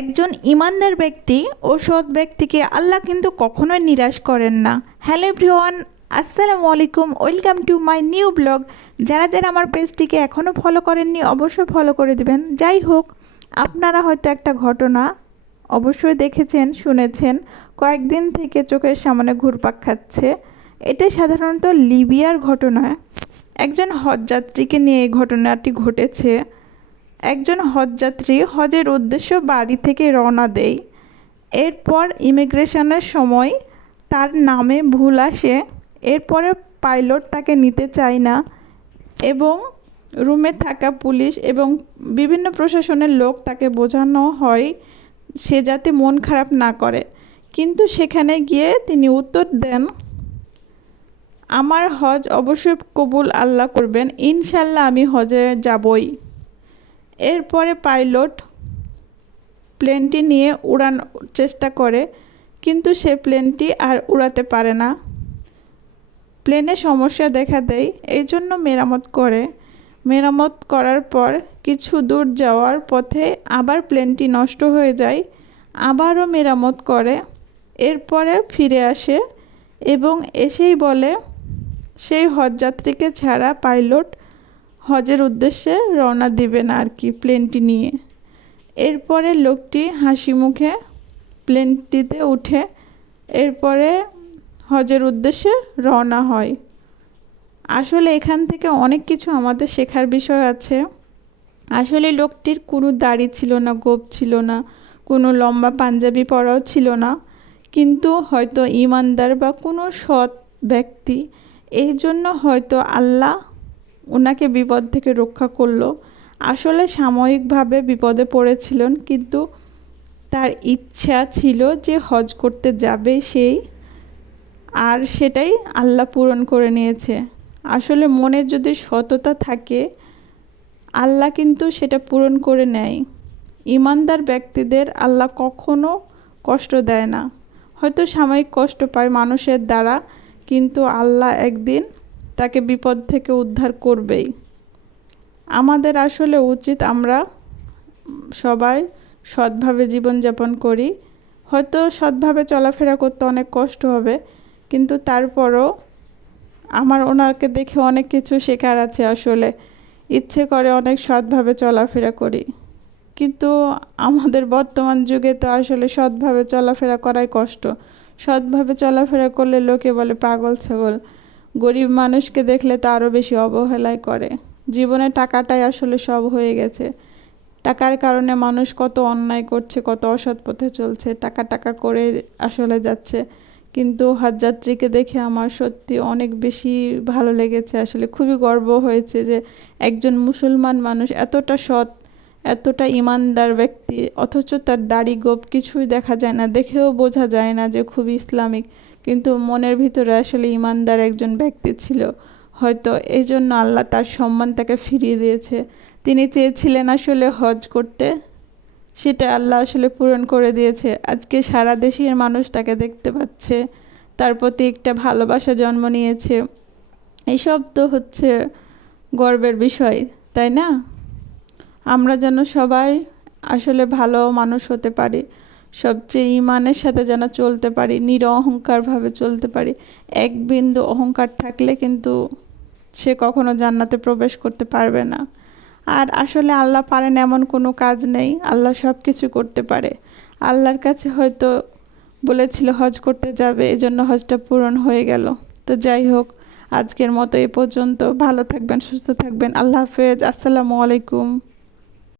একজন ইমানদার ব্যক্তি ও সৎ ব্যক্তিকে আল্লাহ কিন্তু কখনোই নিরাশ করেন না। হ্যালো এভরিওয়ান, আসসালামু আলাইকুম, welcome to my new blog. যারা যারা আমার পেজটিকে এখনও ফলো করেননি, অবশ্যই ফলো করে দেবেন। যাই হোক, আপনারা হয়তো একটা ঘটনা অবশ্যই দেখেছেন, শুনেছেন। কয়েকদিন থেকে চোখের সামনে ঘুরপাক খাচ্ছে। এটা সাধারণত লিবিয়ার ঘটনা। একজন হজযাত্রীকে নিয়ে এই ঘটনাটি ঘটেছে। একজন হজযাত্রী হজের উদ্দেশ্য বাড়ি থেকে রওনা দেয়। এরপর ইমিগ্রেশনের সময় তার নামে ভুল আসে। এরপরে পাইলট তাকে নিতে চায় না এবং রুমে থাকা পুলিশ এবং বিভিন্ন প্রশাসনের লোক তাকে বোঝানো হয় সে যাতে মন খারাপ না করে। কিন্তু সেখানে গিয়ে তিনি উত্তর দেন, আমার হজ অবশ্যই কবুল আল্লাহ করবেন। ইনশাল্লাহ আমি হজে যাবই। এরপরে পাইলট প্লেনটি নিয়ে উড়ান চেষ্টা করে, কিন্তু সে প্লেনটি আর উড়াতে পারে না। প্লেনে সমস্যা দেখা দেয় এই জন্য মেরামত করে। মেরামত করার পর কিছু দূর যাওয়ার পথে আবার প্লেনটি নষ্ট হয়ে যায়, আবারও মেরামত করে, এরপরে ফিরে আসে এবং এসেই বলে, সেই হজযাত্রীকে ছাড়া পাইলট হজের উদ্দেশ্যে রওনা দিবে না আর কি প্লেনটি নিয়ে। এরপরে লোকটি হাসি মুখে প্লেনটিতে উঠে এরপরে হজের উদ্দেশ্যে রওনা হয়। আসলে এখান থেকে অনেক কিছু আমাদের শেখার বিষয় আছে। আসলে লোকটির কোনো দাড়ি ছিল না, গোপ ছিল না, কোনো লম্বা পাঞ্জাবি পরাও ছিল না। কিন্তু হয়তো ইমানদার বা কোনো সৎ ব্যক্তি, এই জন্য হয়তো আল্লাহ ওনাকে বিপদ থেকে রক্ষা করল। আসলে সাময়িকভাবে বিপদে পড়েছিলেন, কিন্তু তার ইচ্ছা ছিল যে হজ করতে যাবে সেই, আর সেটাই আল্লাহ পূরণ করে নিয়েছে। আসলে মনে যদি সততা থাকে, আল্লাহ কিন্তু সেটা পূরণ করে নেয়। ইমানদার ব্যক্তিদের আল্লাহ কখনো কষ্ট দেয় না। হয়তো সাময়িক কষ্ট পায় মানুষের দ্বারা, কিন্তু আল্লাহ একদিন তাকে বিপদ থেকে উদ্ধার করবেই। আমাদের আসলে উচিত আমরা সবাই সৎভাবে জীবনযাপন করি। হয়তো সৎভাবে চলাফেরা করতে অনেক কষ্ট হবে, কিন্তু তারপরও আমার ওনাকে দেখে অনেক কিছু শেখার আছে আসলে। ইচ্ছে করে অনেক সৎভাবে চলাফেরা করি। কিন্তু আমাদের বর্তমান যুগে তো আসলে সৎভাবে চলাফেরা করাই কষ্ট। সৎভাবে চলাফেরা করলে লোকে বলে পাগল ছাগল। গরিব মানুষকে দেখলে তো আরও বেশি অবহেলায় করে। জীবনে টাকাটাই আসলে সব হয়ে গেছে। টাকার কারণে মানুষ কত অন্যায় করছে, কত অসৎ পথে চলছে, টাকা টাকা করে আসলে যাচ্ছে। কিন্তু হজযাত্রীকে দেখে আমার সত্যি অনেক বেশি ভালো লেগেছে। আসলে খুবই গর্ব হয়েছে যে একজন মুসলমান মানুষ এতটা সৎ এতটা ইমানদার ব্যক্তি, অথচ তার দাড়ি গোপ কিছুই দেখা যায় না। দেখেও বোঝা যায় না যে খুব ইসলামিক, কিন্তু মনের ভিতরে আসলে ইমানদার একজন ব্যক্তি ছিল। হয়তো এই জন্য আল্লাহ তার সম্মান তাকে ফিরিয়ে দিয়েছে। তিনি চেয়েছিলেন আসলে হজ করতে। সেটা আল্লাহ আসলে পূরণ করে দিয়েছে। আজকে সারা দেশের মানুষ তাকে দেখতে পাচ্ছে। তার প্রতি একটা ভালোবাসা জন্ম নিয়েছে। এইসব তো হচ্ছে গর্বের বিষয়, তাই না? আমরা যেন সবাই আসলে ভালো মানুষ হতে পারি, সবচেয়ে ইমানের সাথে যেন চলতে পারি নিরঅহংকারভাবে চলতে পারি। এক বিন্দু অহংকার থাকলে কিন্তু সে কখনো জান্নাতে প্রবেশ করতে পারবে না। আর আসলে আল্লাহ পারেন এমন কোনো কাজ নেই, আল্লাহ সব কিছু করতে পারে। আল্লাহর কাছে হয়তো বলেছিল হজ করতে যাবে, এজন্য হজটা পূরণ হয়ে গেল। তো যাই হোক, আজকের মতো এ পর্যন্ত। ভালো থাকবেন, সুস্থ থাকবেন। আল্লাহ হাফেজ। আসসালামু আলাইকুম।